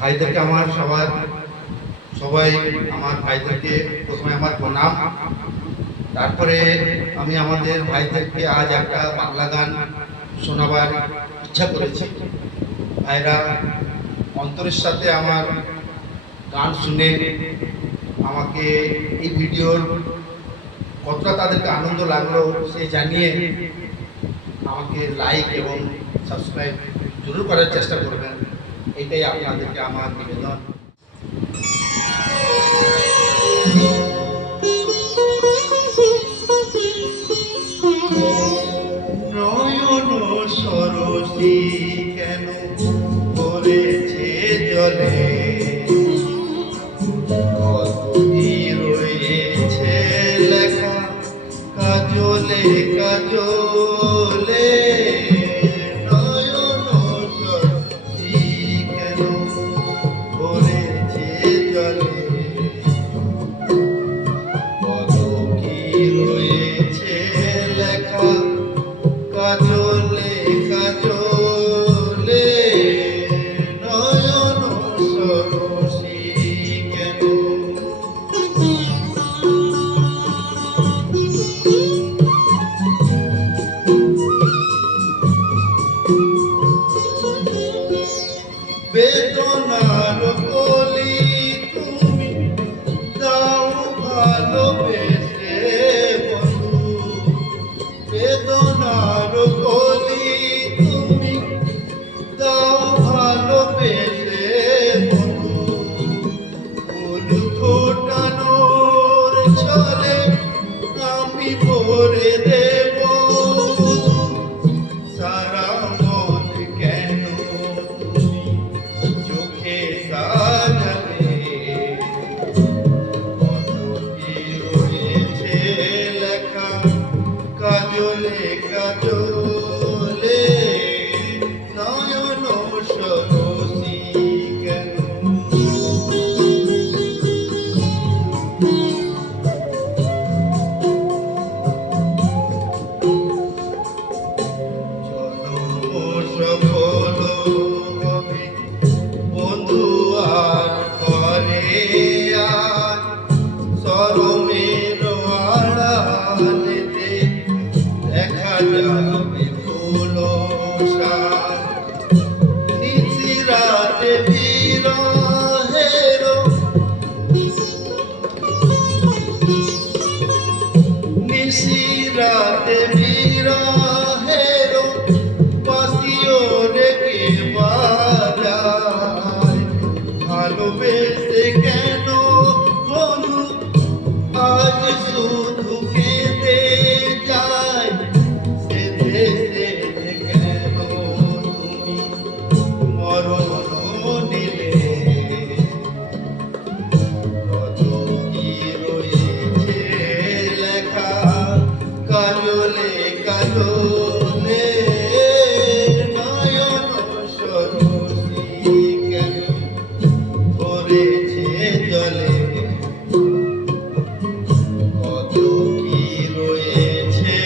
ভাইদেরকে আমার সবাই আমার ভাইদেরকে প্রথমে আমার প্রণাম। তারপরে আমি আমাদের ভাইদেরকে আজ একটা বাংলা গান শোনাবার ইচ্ছা করেছি। ভাইরা অন্তরের সাথে আমার গান শুনে আমাকে এই ভিডিওর কতটা তাদেরকে আনন্দ লাগলো সে জানিয়ে আমাকে লাইক এবং সাবস্ক্রাইব জরুর করার চেষ্টা করবেন, এটাই আপনাদেরকে আমার নিবেদন। নয়ন সরসী কেন করেছে জলে, কতই রয়েছে লেখা কাজলে কাজলে। নয়ন সরসী কেন করেছে জলে, কত কি রয়েছে লেখা কাজলে কাজলে। নয়ন সরসী কেন। বেদনার কলি তুমি দাও ভালোবেসে বন্ধু, বেদনার কলি তুমি দাও ভালোবেসে বন্ধু। ফুল ফোটানোর ছলে আমি ভরে দেব সারা মন কেন তুমি চোখে সাজালে। কত কি রয়েছে লেখা কাজলে কাজলে। নয়ন সরসী কেন। জনম সফল হবে বন্ধু আর ঘরে আর শরমের আড়ালেতে দেখা যাবে ফুল সার। নিশিরাতে বিরহের নিশিরাতে বিরহের বাঁশিও রেখে বাজায়। ভালোবেসে কেন বন্ধু আজ শুধু কেঁদে যায়, সে দেশে কেন তুমি মরণ নিলে। কত কি রয়েছে লেখা কাজলে কাজলে। নয়ন সরসী কেন করেছে জলে, কত কি রয়েছে